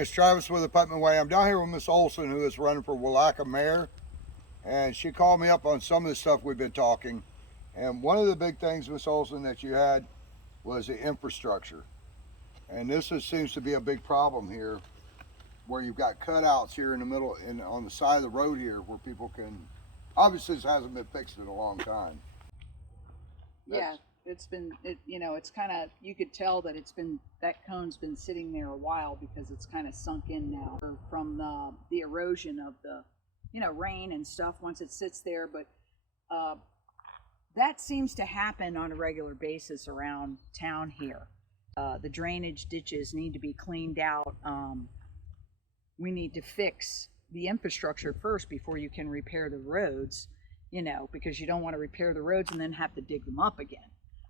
It's Travis with the Putman Way. I'm down here with Miss Olson, who is running for Welaka mayor, and she called me up on some of the stuff we've been talking. And one of the big things, Miss Olson, that you had was the infrastructure. And seems to be a big problem here, where you've got cutouts here in the middle and on the side of the road here where people can, obviously this hasn't been fixed in a long time. Yeah, it's been, it's kind of, you could tell that that cone's been sitting there a while because it's kind of sunk in now from the erosion of the, rain and stuff once it sits there. But that seems to happen on a regular basis around town here. The drainage ditches need to be cleaned out. We need to fix the infrastructure first before you can repair the roads, because you don't want to repair the roads and then have to dig them up again.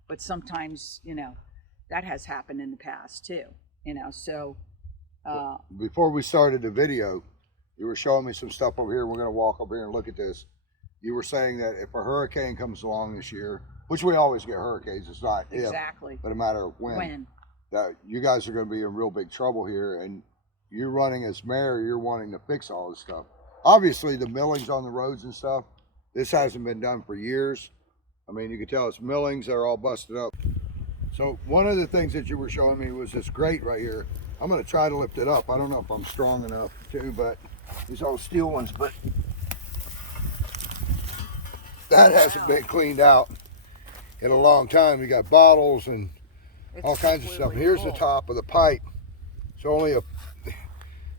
But sometimes, that has happened in the past too, so. Before we started the video, you were showing me some stuff over here. We're going to walk over here and look at this. You were saying that if a hurricane comes along this year, which we always get hurricanes, it's not exactly, but a matter of when, that you guys are going to be in real big trouble here. And you're running as mayor, you're wanting to fix all this stuff. Obviously the millings on the roads and stuff, this hasn't been done for years. I mean, you can tell it's millings that are all busted up. So one of the things that you were showing me was this grate right here. I'm going to try to lift it up. I don't know if I'm strong enough to, but these old steel ones, but that hasn't been cleaned out in a long time. You got bottles and all kinds of stuff. Here's the top of the pipe. So only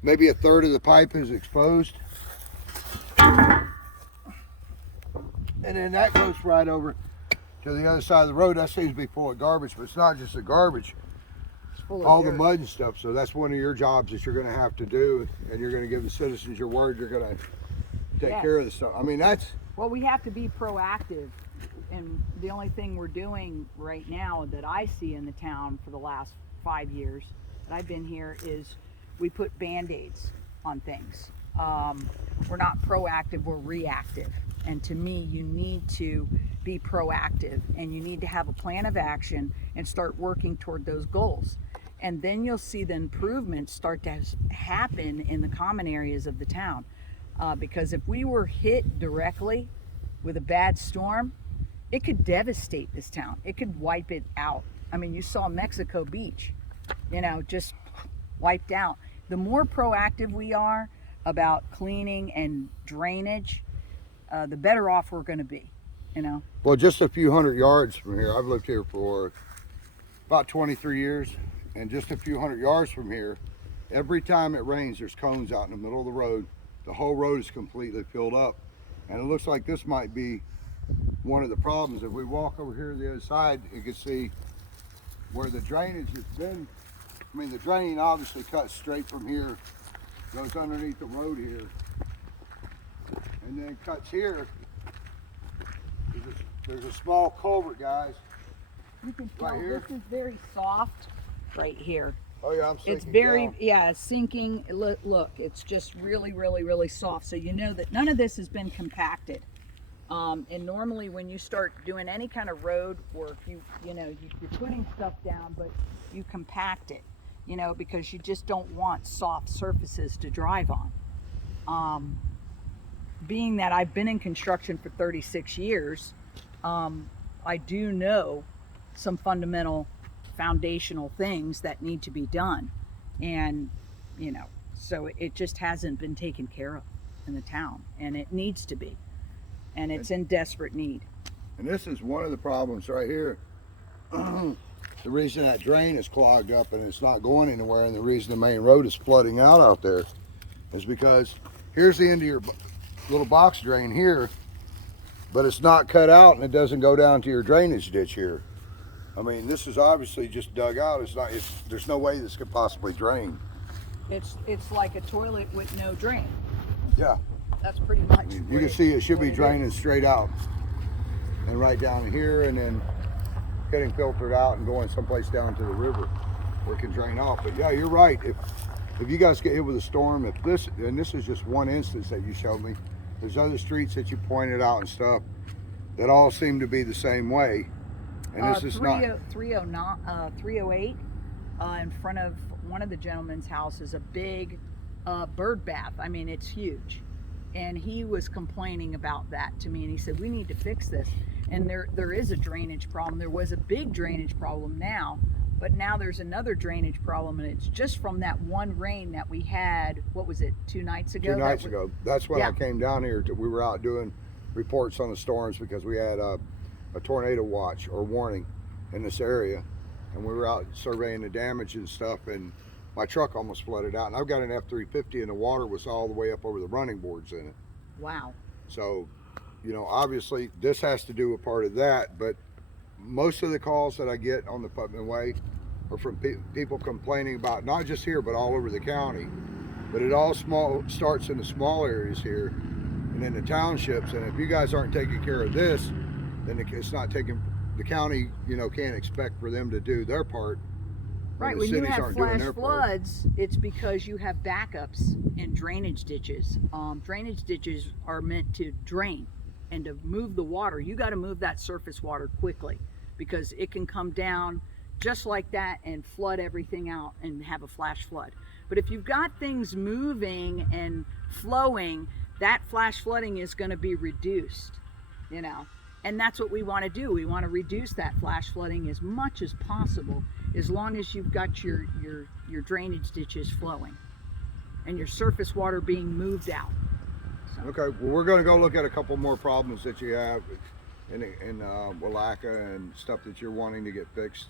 maybe a third of the pipe is exposed. And then that goes right over to the other side of the road. That seems to be full of garbage, but it's not just the garbage. It's full of all the mud and stuff. So that's one of your jobs that you're going to have to do, and you're going to give the citizens your word. You're going to take care of the stuff. I mean, that's... Well, we have to be proactive. And the only thing we're doing right now that I see in the town for the last 5 years that I've been here is we put Band-Aids on things. We're not proactive, we're reactive. And to me, you need to be proactive and you need to have a plan of action and start working toward those goals. And then you'll see the improvements start to happen in the common areas of the town. Because if we were hit directly with a bad storm, it could devastate this town. It could wipe it out. I mean, you saw Mexico Beach, just wiped out. The more proactive we are about cleaning and drainage, the better off we're going to be, Well, just a few hundred yards from here, I've lived here for about 23 years, and just a few hundred yards from here, every time it rains, there's cones out in the middle of the road. The whole road is completely filled up, and it looks like this might be one of the problems. If we walk over here to the other side, you can see where the drainage has been. I mean, the drain obviously cuts straight from here, goes underneath the road here, and then cuts here. There's a small culvert, guys. You can tell this is very soft right here. Oh yeah, I'm sinking. It's very, down. Yeah, it's sinking. Look, it's just really, really, really soft. So you know that none of this has been compacted. And normally when you start doing any kind of road work, you're putting stuff down, but you compact it, because you just don't want soft surfaces to drive on. Being that I've been in construction for 36 years, I do know some fundamental foundational things that need to be done. And, so it just hasn't been taken care of in the town, and it needs to be. And it's in desperate need. And this is one of the problems right here. The reason that drain is clogged up and it's not going anywhere, and the reason the main road is flooding out there, is because here's the end of your little box drain here, but it's not cut out and it doesn't go down to your drainage ditch here. I mean, this is obviously just dug out. There's no way this could possibly drain. It's like a toilet with no drain. Yeah. That's pretty much. You can see it should be draining straight out and right down here, and then getting filtered out and going someplace down to the river where it can drain off. But yeah, you're right. If you guys get hit with a storm, and this is just one instance that you showed me, there's other streets that you pointed out and stuff that all seem to be the same way. And this is not 308. in front of one of the gentlemen's houses a big bird bath. I mean, it's huge. And he was complaining about that to me, and he said, we need to fix this. And there is a drainage problem. There was a big drainage problem now, but now there's another drainage problem, and it's just from that one rain that we had, what was it, 2 nights ago? 2 nights ago. That's when Yeah. I came down here. We were out doing reports on the storms because we had a tornado watch or warning in this area, and we were out surveying the damage and stuff, and my truck almost flooded out. And I've got an F-350, and the water was all the way up over the running boards in it. Wow. So, you know, obviously this has to do with part of that, but most of the calls that I get on the Putman Way are from people complaining about, not just here, but all over the county. But it all starts in the small areas here and in the townships. And if you guys aren't taking care of this, then it's not taking, the county, you know, can't expect for them to do their part. Right, when you have flash floods, it's because you have backups in drainage ditches. Drainage ditches are meant to drain and to move the water. You got to move that surface water quickly because it can come down just like that and flood everything out and have a flash flood. But if you've got things moving and flowing, that flash flooding is going to be reduced, you know. And that's what we want to do. We want to reduce that flash flooding as much as possible, as long as you've got your drainage ditches flowing and your surface water being moved out. So. Okay, well, we're going to go look at a couple more problems that you have in Welaka and stuff that you're wanting to get fixed.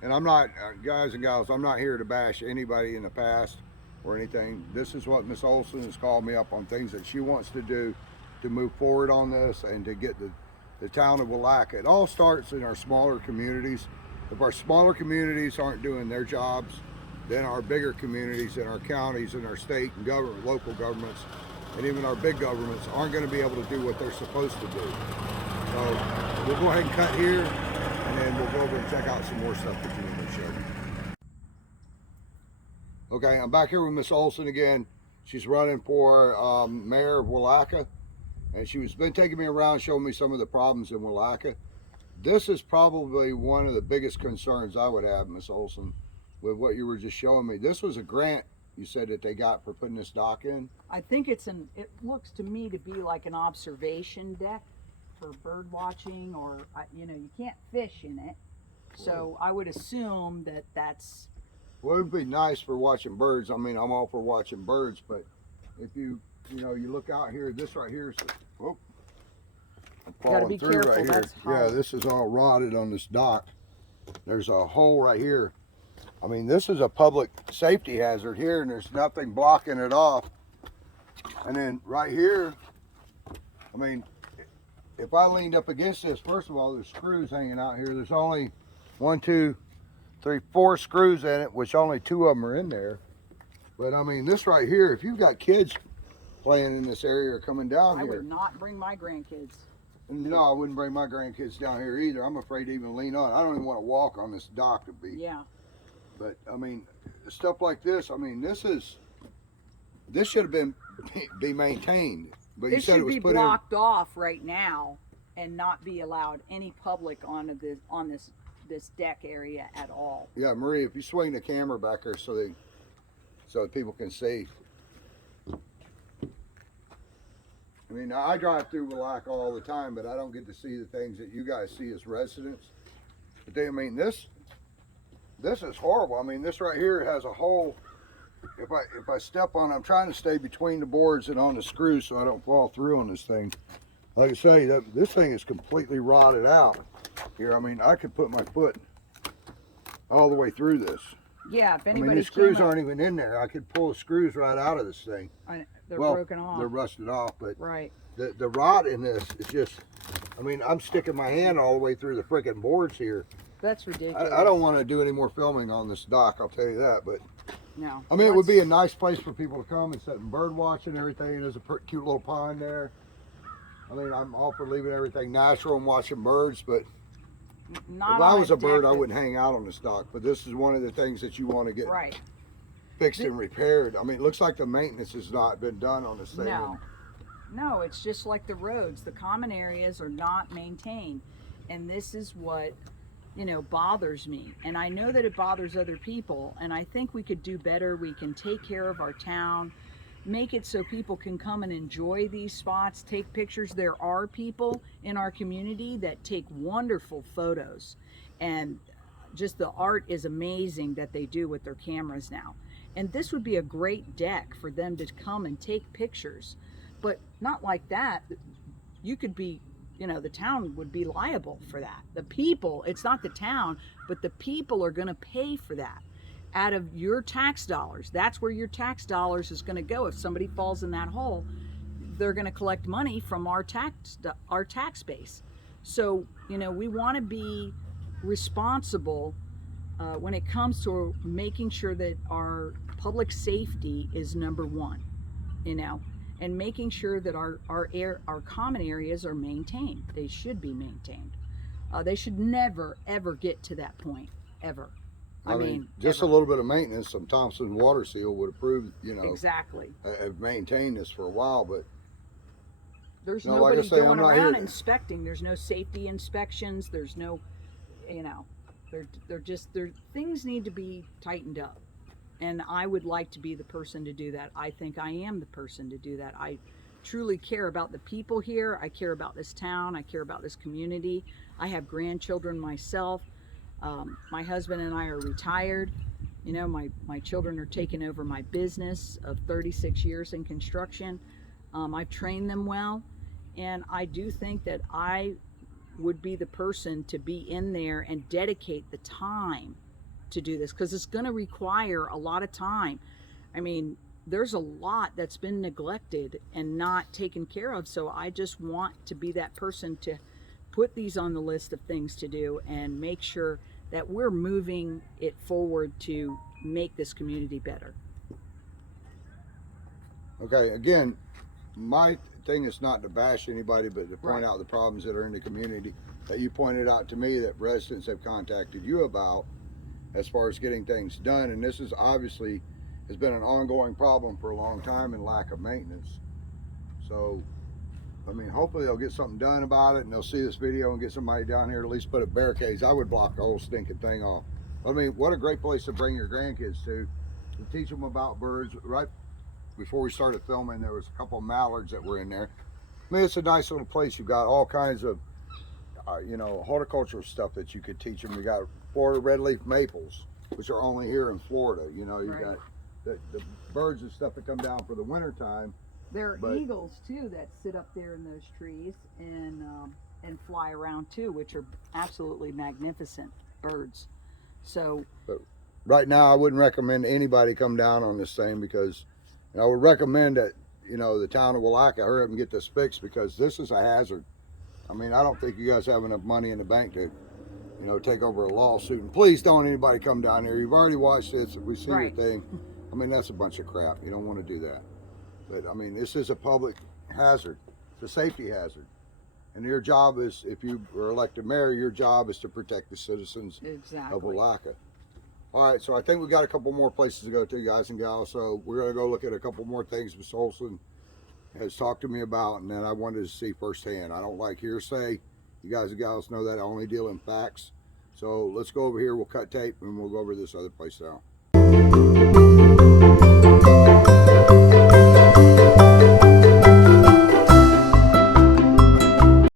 And I'm not, guys and gals, I'm not here to bash anybody in the past or anything. This is what Miss Olson has called me up on, things that she wants to do to move forward on this and to get the town of Welaka. It all starts in our smaller communities. If our smaller communities aren't doing their jobs, then our bigger communities and our counties and our state and government, local governments, and even our big governments aren't going to be able to do what they're supposed to do. So we'll go ahead and cut here, and then we'll go over and check out some more stuff that you need to show me. Okay, I'm back here with Miss Olson again. She's running for mayor of Welaka, and she's been taking me around showing me some of the problems in Welaka. This is probably one of the biggest concerns I would have, Miss Olson, with what you were just showing me. This was a grant you said that they got for putting this dock in. I think it looks to me to be like an observation deck for bird watching, or you know, you can't fish in it. So I would assume that that's. Well, it would be nice for watching birds. I mean, I'm all for watching birds, but if you look out here, this right here is, whoop, I'm falling through right here. Yeah, this is all rotted on this dock. There's a hole right here. I mean, this is a public safety hazard here, and there's nothing blocking it off. And then right here, I mean, if I leaned up against this, first of all, there's screws hanging out here. There's only 1, 2, 3, 4 screws in it, which only 2 of them are in there. But I mean, this right here, if you've got kids playing in this area or coming down here. I would not bring my grandkids. No, I wouldn't bring my grandkids down here either. I'm afraid to even lean on. I don't even want to walk on this dock to be. Yeah. But I mean, stuff like this, I mean, this should have been be maintained. But you said it was put in. It should be blocked off right now and not be allowed any public on this deck area at all. Yeah, Marie, if you swing the camera back there so that people can see. I mean, I drive through Welaka all the time, but I don't get to see the things that you guys see as residents. But I mean, this is horrible. I mean, this right here has a hole. If I step on it, I'm trying to stay between the boards and on the screws so I don't fall through on this thing. Like I say, this thing is completely rotted out here. I mean, I could put my foot all the way through this. Yeah, if anybody. I mean, the screws aren't even in there. I could pull the screws right out of this thing. They're broken off. They're rusted off, but right. The rot in this is just, I mean, I'm sticking my hand all the way through the freaking boards here. That's ridiculous. I don't want to do any more filming on this dock, I'll tell you that, but no. I mean, it would be a nice place for people to come and sit and bird watch and everything. There's a cute little pond there. I mean, I'm all for leaving everything natural and watching birds, but if I was a bird, I wouldn't hang out on this dock. But this is one of the things that you want to get fixed and repaired. I mean, it looks like the maintenance has not been done on this thing. No, it's just like the roads. The common areas are not maintained, and this is what bothers me. And I know that it bothers other people. And I think we could do better. We can take care of our town, make it so people can come and enjoy these spots, take pictures. There are people in our community that take wonderful photos. And just the art is amazing that they do with their cameras now. And this would be a great deck for them to come and take pictures. But not like that. You could be, the town would be liable for that. The people, it's not the town, but the people are going to pay for that out of your tax dollars. That's where your tax dollars is going to go. If somebody falls in that hole, they're going to collect money from our tax base. So, we want to be responsible when it comes to making sure that our public safety is number one, and making sure that our common areas are maintained. They should be maintained. They should never ever get to that point, ever. I mean, just ever. a little bit of maintenance. Some Thompson water seal would approve. Exactly. Have maintained this for a while, but there's like nobody I say, going I'm not around here. inspecting. There's no safety inspections. There's no, things need to be tightened up. And I would like to be the person to do that. I think I am the person to do that. I truly care about the people here. I care about this town. I care about this community. I have grandchildren myself. My husband and I are retired. My children are taking over my business of 36 years in construction. I've trained them well. And I do think that I would be the person to be in there and dedicate the time to do this, because it's going to require a lot of time. I mean, there's a lot that's been neglected and not taken care of. So I just want to be that person to put these on the list of things to do and make sure that we're moving it forward to make this community better. Okay, again, my thing is not to bash anybody, but to point Right. out the problems that are in the community that you pointed out to me that residents have contacted you about as far as getting things done. And this is obviously has been an ongoing problem for a long time and lack of maintenance. So, I mean, hopefully they'll get something done about it and they'll see this video and get somebody down here to at least put up barricades. I would block the whole stinking thing off. I mean, what a great place to bring your grandkids to teach them about birds. Right before we started filming, there was a couple of mallards that were in there. I mean, it's a nice little place. You've got all kinds of, horticultural stuff that you could teach them. You got Florida red leaf maples, which are only here in Florida. You've Right. got the birds and stuff that come down for the winter time. There are But- eagles too that sit up there in those trees and fly around too, which are absolutely magnificent birds. So Right now, I wouldn't recommend anybody come down on this thing because I would recommend that, the town of Welaka hurry up and get this fixed because this is a hazard. I mean, I don't think you guys have enough money in the bank to, take over a lawsuit. And please don't anybody come down here. You've already watched this. We see Right. your thing. I mean, that's a bunch of crap. You don't want to do that. But I mean, this is a public hazard. It's a safety hazard. And your job is, if you are elected mayor, your job is to protect the citizens of exactly. Welaka. All right, so I think we got a couple more places to go to, guys and gals. So we're going to go look at a couple more things Ms. Olson has talked to me about, and then I wanted to see firsthand. I don't like hearsay. You guys and gals know that I only deal in facts. So let's go over here. We'll cut tape, and we'll go over this other place now.